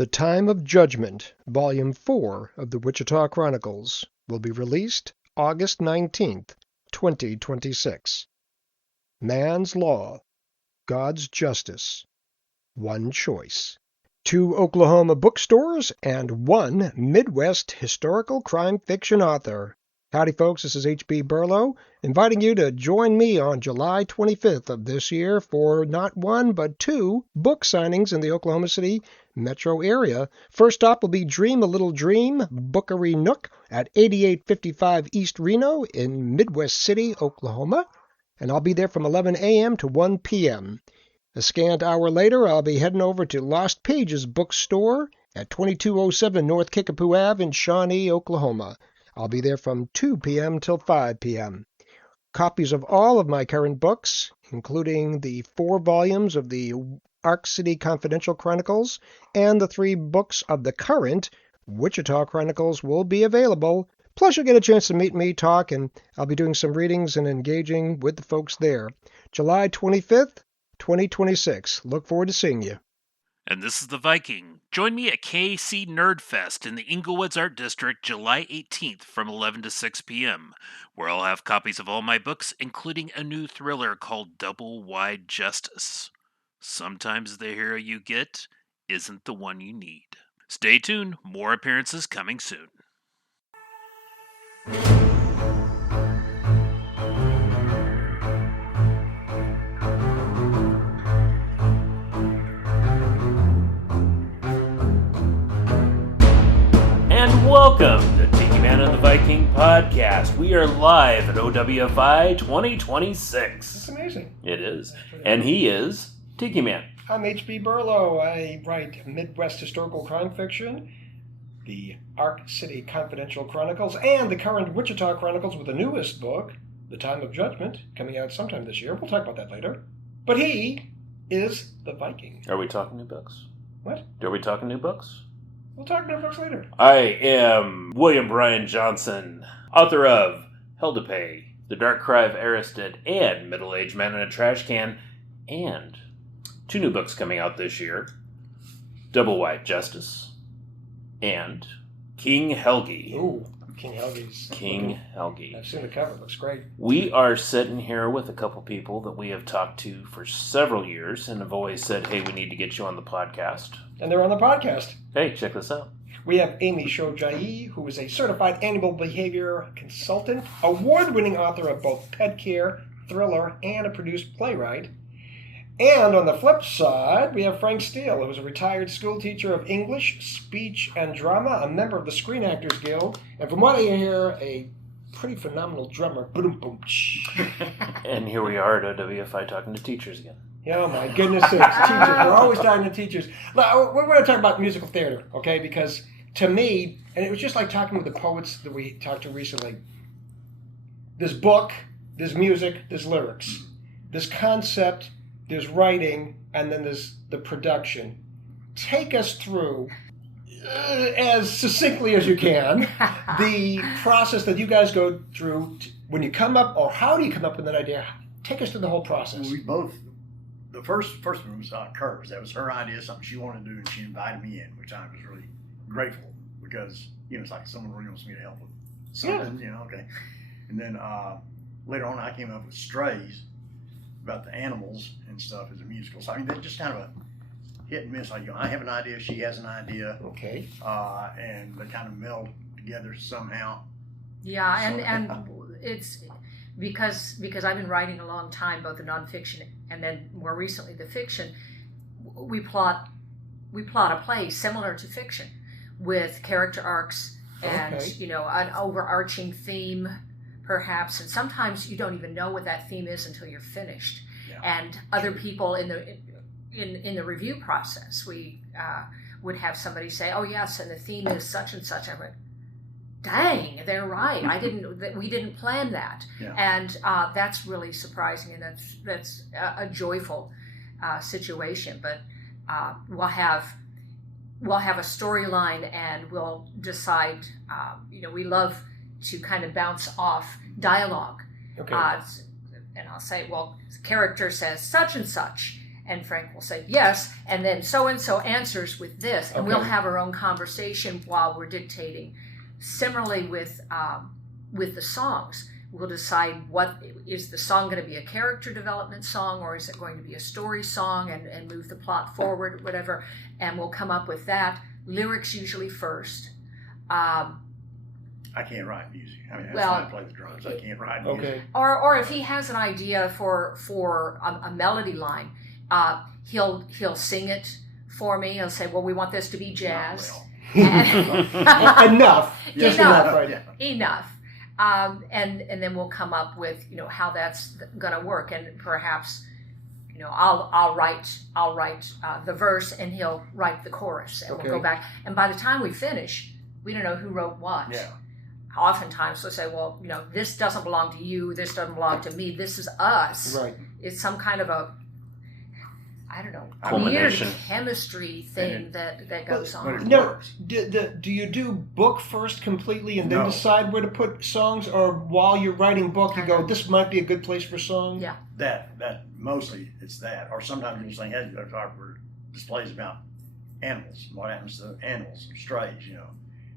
The Time of Judgment, Volume 4 of the Wichita Chronicles, will be released August 19th, 2026. Man's Law, God's Justice, One Choice. 2 Oklahoma bookstores and 1 Midwest historical crime fiction author. Howdy folks, this is H.B. Burlow, inviting you to join me on July 25th of this year for not 1 but 2 book signings in the Oklahoma City metro area. First stop will be Dream a Little Dream Bookery Nook at 8855 East Reno in Midwest City, Oklahoma, and I'll be there from 11 a.m. to 1 p.m. A scant hour later, I'll be heading over to Lost Pages Bookstore at 2207 North Kickapoo Ave in Shawnee, Oklahoma. I'll be there from 2 p.m. till 5 p.m. Copies of all of my current books, including the 4 volumes of the Ark City Confidential Chronicles and the 3 books of the current Wichita Chronicles, will be available. Plus, you'll get a chance to meet me, talk, and I'll be doing some readings and engaging with the folks there. July 25th, 2026. Look forward to seeing you. And this is the Viking. Join me at KC Nerdfest in the Inglewoods Art District July 18th from 11 to 6 p.m., where I'll have copies of all my books, including a new thriller called Double Wide Justice. Sometimes the hero you get isn't the one you need. Stay tuned, more appearances coming soon. And welcome to Tiki Man and the Viking podcast. We are live at OWFI 2026. It's amazing. It is. And he is Tiki Man. I'm H.B. Burlow. I write Midwest historical crime fiction, the Ark City Confidential Chronicles, and the current Wichita Chronicles with the newest book, The Time of Judgment, coming out sometime this year. We'll talk about that later. But he is the Viking. Are we talking new books? What? Are we talking new books? We'll talk about books later. I am William Bryan Johnson, author of Hell to Pay, The Dark Cry of Aristed, and Middle-Aged Man in a Trash Can, and 2 new books coming out this year, Double Wide Justice, and King Helgi. Ooh, King Helgi's. King Helgi. I've seen the cover. It looks great. We are sitting here with a couple people that we have talked to for several years and have always said, hey, we need to get you on the podcast. And they're on the podcast. Hey, check this out. We have Amy Shojai, who is a certified animal behavior consultant, award-winning author of both pet care, thriller, and a produced playwright. And on the flip side, we have Frank Steele, who is a retired school teacher of English, speech, and drama, a member of the Screen Actors Guild, and from what I hear, a pretty phenomenal drummer. Boom. And here we are at OWFI talking to teachers again. Oh my goodness sakes, teachers. We're always talking to teachers. We're going to talk about musical theater, okay? Because to me, and it was just like talking with the poets that we talked to recently, there's book, there's music, there's lyrics. There's concept, there's writing, and then there's the production. Take us through, as succinctly as you can, the process that you guys go through when you come up, or how do you come up with an idea? Take us through the whole process. We both, the first one was Curves. That was her idea, something she wanted to do, and she invited me in, which I was really grateful because, it's like someone really wants me to help with something, okay. And then later on, I came up with Strays, about the animals and stuff as a musical. So, they're just kind of a hit and miss. Like, I have an idea, she has an idea. Okay. And they kind of meld together somehow. Yeah, and it's because I've been writing a long time, both the nonfiction and then more recently the fiction. We plot a play similar to fiction with character arcs and an overarching theme, perhaps. And sometimes you don't even know what that theme is until you're finished. Yeah. And other people in the review process, we would have somebody say, "Oh yes, and the theme is such and such." I went, dang, they're right. We didn't plan that. Yeah. And that's really surprising, and that's a joyful situation. But we'll have a storyline, and we'll decide. We love to kind of bounce off dialogue. Okay. And I'll say, well, the character says such and such, And Frank will say yes, and then so-and-so answers with this, and we'll have our own conversation while we're dictating. Similarly with the songs, we'll decide what is the song going to be, a character development song, or is it going to be a story song and move the plot forward, whatever, and we'll come up with that. Lyrics usually first. I can't write music. I mean, that's why I play the drums. I can't write music. Okay. Or if he has an idea for a melody line, he'll sing it for me. He'll say, "Well, we want this to be jazz." Enough. Just enough. Right? Enough. And then we'll come up with how that's going to work, and perhaps I'll write the verse and he'll write the chorus, and we'll go back. And by the time we finish, we don't know who wrote what. Yeah. Oftentimes they'll say, well, this doesn't belong to you, this doesn't belong to me, this is us. Right. It's some kind of a, I don't know, weird chemistry thing that goes on. Now, do you do book first completely and then decide where to put songs, or while you're writing book you go, this might be a good place for song? Yeah. That mostly it's that, or sometimes you'll say, hey, for displays about animals, what happens to animals, strays,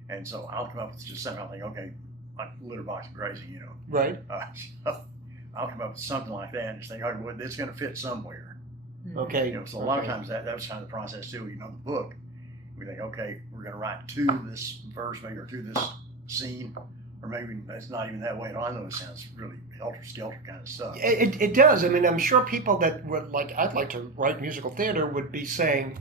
and so I'll come up with just something. I'll think, okay, like litter box grazing, Right. So I'll come up with something like that and just think, okay, well, it's going to fit somewhere. Okay. So a lot of times that was kind of the process too. The book, we think, okay, we're going to write to this verse maybe, or to this scene, or maybe it's not even that way at all. I know it sounds really helter-skelter kind of stuff. It does. I mean, I'm sure people that would I'd like to write musical theater would be saying,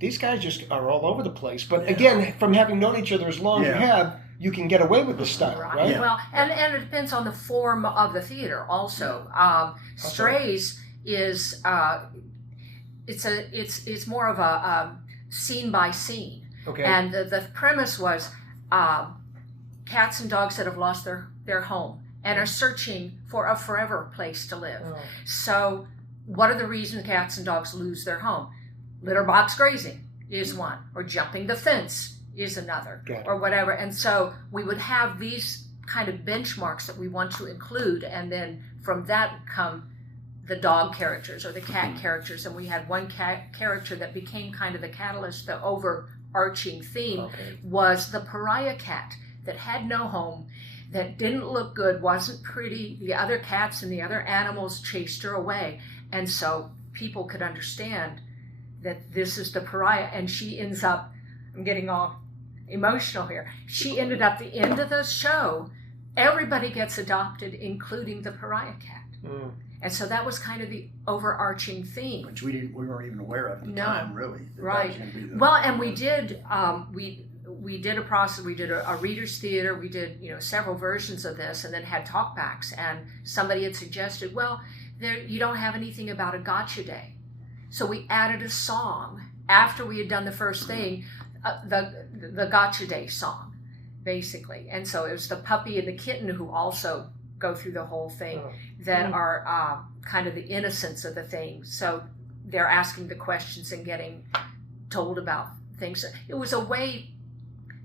these guys just are all over the place. But again, from having known each other as long as you have, you can get away with this style, right? Yeah. Well, and it depends on the form of the theater also. Strays is it's more of a scene by scene. Okay. And the premise was cats and dogs that have lost their home and are searching for a forever place to live. Oh. So what are the reasons cats and dogs lose their home? Litter box grazing is one, or jumping the fence is another, or whatever. And so we would have these kind of benchmarks that we want to include, and then from that come the dog characters or the cat characters. And we had one cat character that became kind of the catalyst. The overarching theme was the pariah cat that had no home, that didn't look good, wasn't pretty. The other cats and the other animals chased her away. And so people could understand that this is the pariah, and she ends up, I'm getting all emotional here, she ended up the end of the show, everybody gets adopted, including the pariah cat. And so that was kind of the overarching theme. Which we weren't even aware of at the time, really. Right. Well, and we did we did a process. We did a readers theater. We did several versions of this, and then had talkbacks. And somebody had suggested, well, you don't have anything about a gotcha day. So we added a song after we had done the first thing, the Gotcha Day song, basically. And so it was the puppy and the kitten who also go through the whole thing that are kind of the innocence of the thing. So they're asking the questions and getting told about things. It was a way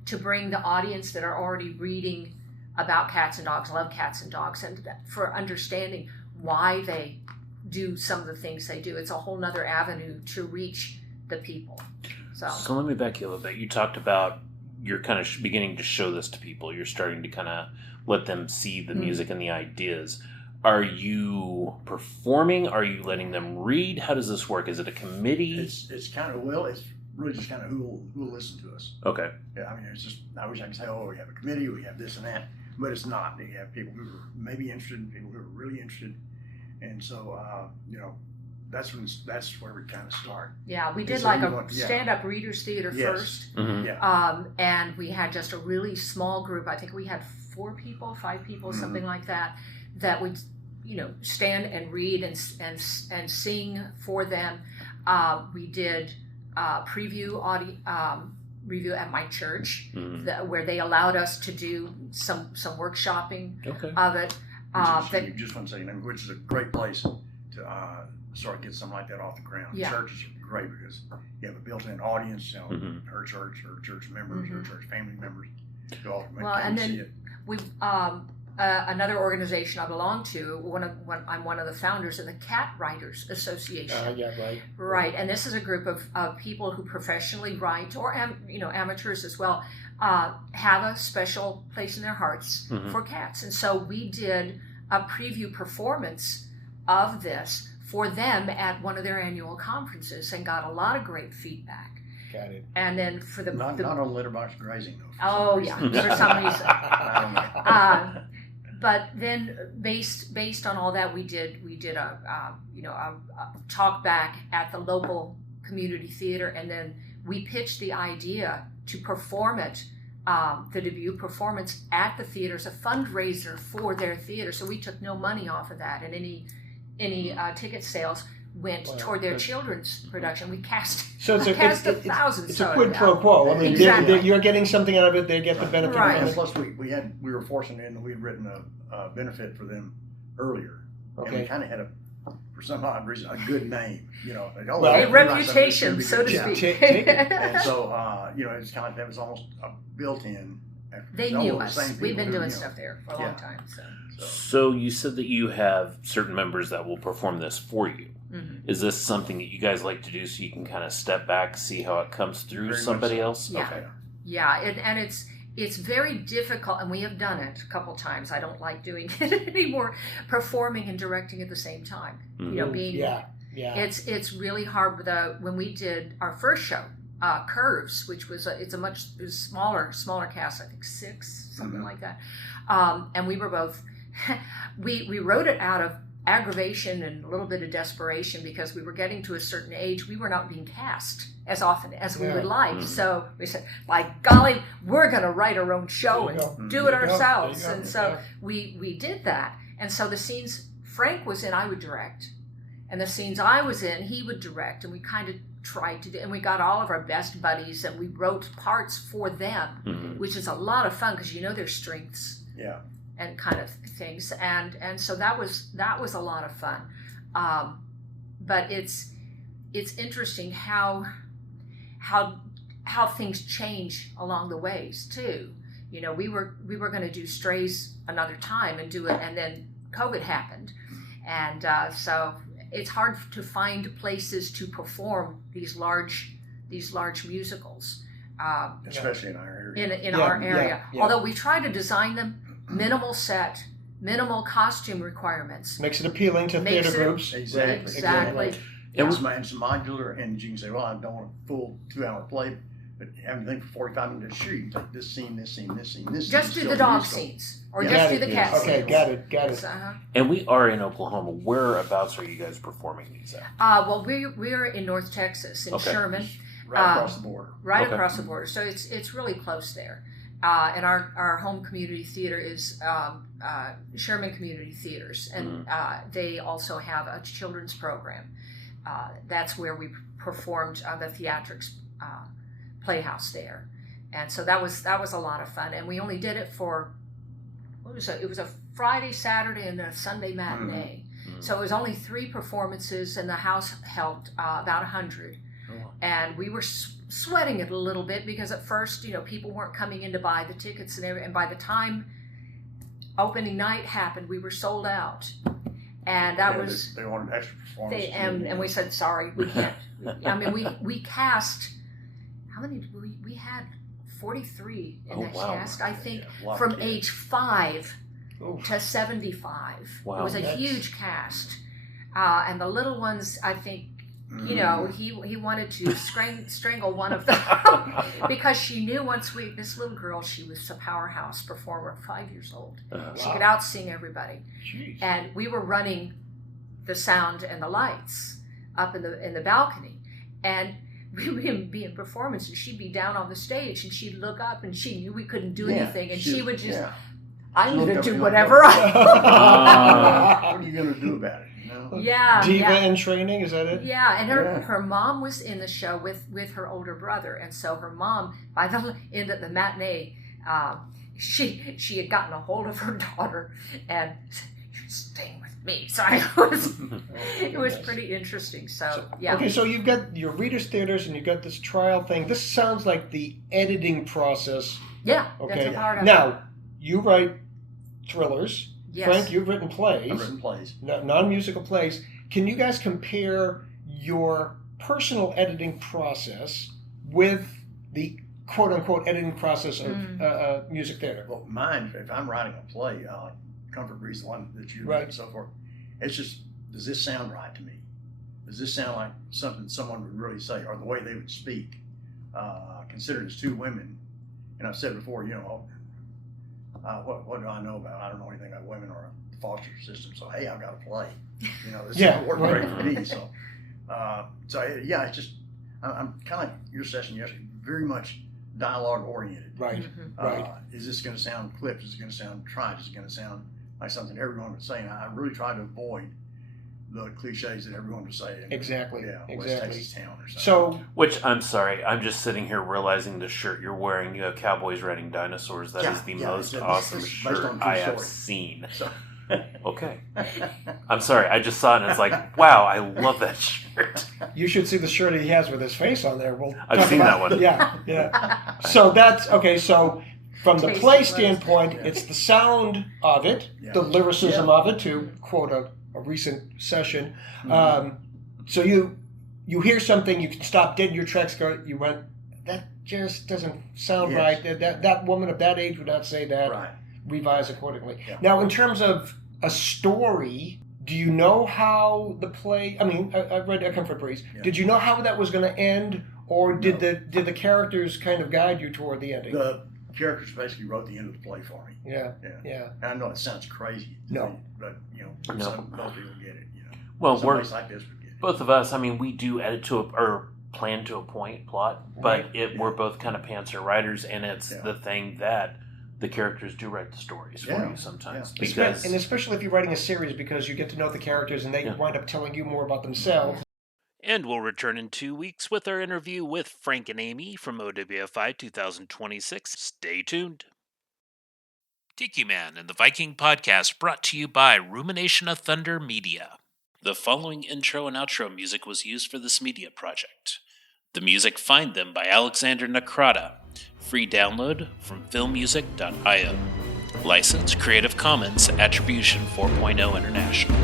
to bring the audience that are already reading about cats and dogs, love cats and dogs, and for understanding why they do some of the things they do. It's a whole nother avenue to reach the people. So let me back you a little bit. You talked about you're kind of beginning to show this to people. You're starting to kind of let them see the music and the ideas. Are you performing? Are you letting them read? How does this work? Is it a committee? It's kind of, it's really just kind of who will listen to us. Okay. Yeah, I mean, it's just, I wish I could say, we have a committee, we have this and that, but it's not. You have people who are maybe interested, people who are really interested. And so, that's where we kind of start. Yeah, we did like a stand-up readers theater first. Mm-hmm. Yeah. And we had just a really small group. I think we had 4 people, 5 people, something like that would, stand and read and sing for them. We did preview review at my church, where they allowed us to do some workshopping of it. Just want to say, which is a great place to sort of get something like that off the ground. Yeah. Churches are great because you have a built-in audience, her church or church members or church family members. Go off and and then see it. we another organization I belong to. I'm one of the founders of the Cat Writers Association. Yeah, right. Right, and this is a group of people who professionally write, or amateurs as well, have a special place in their hearts for cats. And so we did a preview performance of this for them at one of their annual conferences and got a lot of great feedback. Got it. And then for the not on litterbox grazing though. For some reason. I don't know. But then, based on all that, we did a talk back at the local community theater, and then we pitched the idea to perform it, the debut performance at the theater as a fundraiser for their theater. So we took no money off of that, and any ticket sales went toward their children's production. We cast thousands. It's a quid pro quo. I mean, exactly. You're getting something out of it. They get the benefit. Right. And plus, we were fortunate in that we had written a benefit for them earlier, and we kind of had for some odd reason, a good name. A reputation, so to speak. And so, it's kind of that was almost a built-in. They knew us. We've been doing stuff there for a long time. So you said that you have certain members that will perform this for you. Mm-hmm. Is this something that you guys like to do so you can kind of step back, see how it comes through somebody else? Yeah. Okay. Yeah, and it's very difficult, and we have done it a couple times. I don't like doing it anymore, performing and directing at the same time. Mm-hmm. It's really hard. When we did our first show, Curves, which was it's a much smaller cast, I think 6, something like that, and we were both we wrote it out of aggravation and a little bit of desperation because we were getting to a certain age. We were not being cast as often as we would like. Mm-hmm. So we said, by golly, we're going to write our own show and do it ourselves. And so we did that. And so the scenes Frank was in, I would direct. And the scenes I was in, he would direct. And we kind of tried to do, and we got all of our best buddies and we wrote parts for them, which is a lot of fun because their strengths. Yeah. And kind of things, and so that was a lot of fun, but it's interesting how things change along the ways too. We were going to do Strays another time and do it, and then COVID happened, and so it's hard to find places to perform these large musicals, especially in our area. In our area, although we try to design them. Minimal set, minimal costume requirements. Makes it appealing to theater groups. Exactly. It's modular, and you can say, well, I don't want a full 2-hour play, but having to think for 45 minutes, sure, you can take this scene, this scene, this scene, this scene. Just do the dog scenes, or just do the cat scenes. Okay, got it. And we are in Oklahoma. Whereabouts are you guys performing these at? Well, we're in North Texas, in Sherman. Right across the border. Across the border, so it's really close there. And our home community theater is Sherman Community Theaters, and they also have a children's program. That's where we performed the theatrics playhouse there, and so that was a lot of fun. And we only did it for it was a Friday, Saturday, and a Sunday matinee. So it was only 3 performances, and the house held about 100. And we were sweating it a little bit because at first, people weren't coming in to buy the tickets and everything. And by the time opening night happened, we were sold out. And that was... They wanted extra performances. And we said, sorry, we can't. I mean, we cast... How many? We had 43 in that cast, I think, from age 5 to 75. Wow. It was a huge cast. And the little ones, I think, he wanted to strangle one of them because she knew this little girl, she was a powerhouse performer, 5 years old. She could out-sing everybody. Jeez. And we were running the sound and the lights up in the balcony. And we would be in performance and she'd be down on the stage and she'd look up and she knew we couldn't do anything and she would just, I'm going to do whatever I want. What are you going to do about it? Yeah. Diva in training, is that it? Yeah, and her mom was in the show with her older brother, and so her mom, by the end of the matinee, she had gotten a hold of her daughter and said, "You're staying with me." So it was pretty interesting. So yeah. Okay, so you've got your readers' theaters and you've got this trial thing. This sounds like the editing process. Yeah. Okay. That's a part of it. Now you write thrillers. Yes. Frank, you've written plays. I've written plays. Non-musical plays. Can you guys compare your personal editing process with the quote-unquote editing process of music theater? Well, mine, if I'm writing a play, like Comfort Breeze, the one that you read and so forth, it's just, does this sound right to me? Does this sound like something someone would really say, or the way they would speak? Considered as two women, and I've said before, what do I know about? I don't know anything about women or the foster system. So hey, I've got to play. This is worked great for me. So, it's just I'm kind of like your session yesterday, very much dialogue oriented. Right. Right. Is this going to sound clipped? Is it going to sound trite? Is it going to sound like something everyone would say? And I really try to avoid the cliches that everyone would say. Exactly. Yeah. West Exactly. Texas town or something. So, Which, I'm sorry, I'm just sitting here realizing the shirt you're wearing, you have cowboys riding dinosaurs. That is the most awesome shirt I have seen. So. Okay. I'm sorry, I just saw it and it's like, wow, I love that shirt. you should see the shirt he has with his face on there. I've seen that one. Yeah. So that's, okay, so from the play standpoint, it's the sound of it, the lyricism of it, to quote a recent session. So you hear something, you can stop dead in your tracks, you went, that just doesn't sound right. That woman of that age would not say that. Right. Revise accordingly. Yeah. Now, in terms of a story, do you know how the play? I mean, I read A Comfort Breeze. Yeah. Did you know how that was going to end, or did the characters kind of guide you toward the ending? The characters basically wrote the end of the play for me. Yeah. And I know it sounds crazy. No. But most people get it. Well, place like this would get it. Both of us. I mean, we do edit to or plan to a point plot, but we're both kind of pantser writers, and it's the thing that the characters do write the stories for you sometimes. Because, and especially if you're writing a series, because you get to know the characters and they wind up telling you more about themselves. And we'll return in 2 weeks with our interview with Frank and Amy from OWFI 2026. Stay tuned. Tiki Man and the Viking Podcast brought to you by Rumination of Thunder Media. The following intro and outro music was used for this media project. The music Find Them by Alexander Nakrata. Free download from filmmusic.io. License Creative Commons Attribution 4.0 International.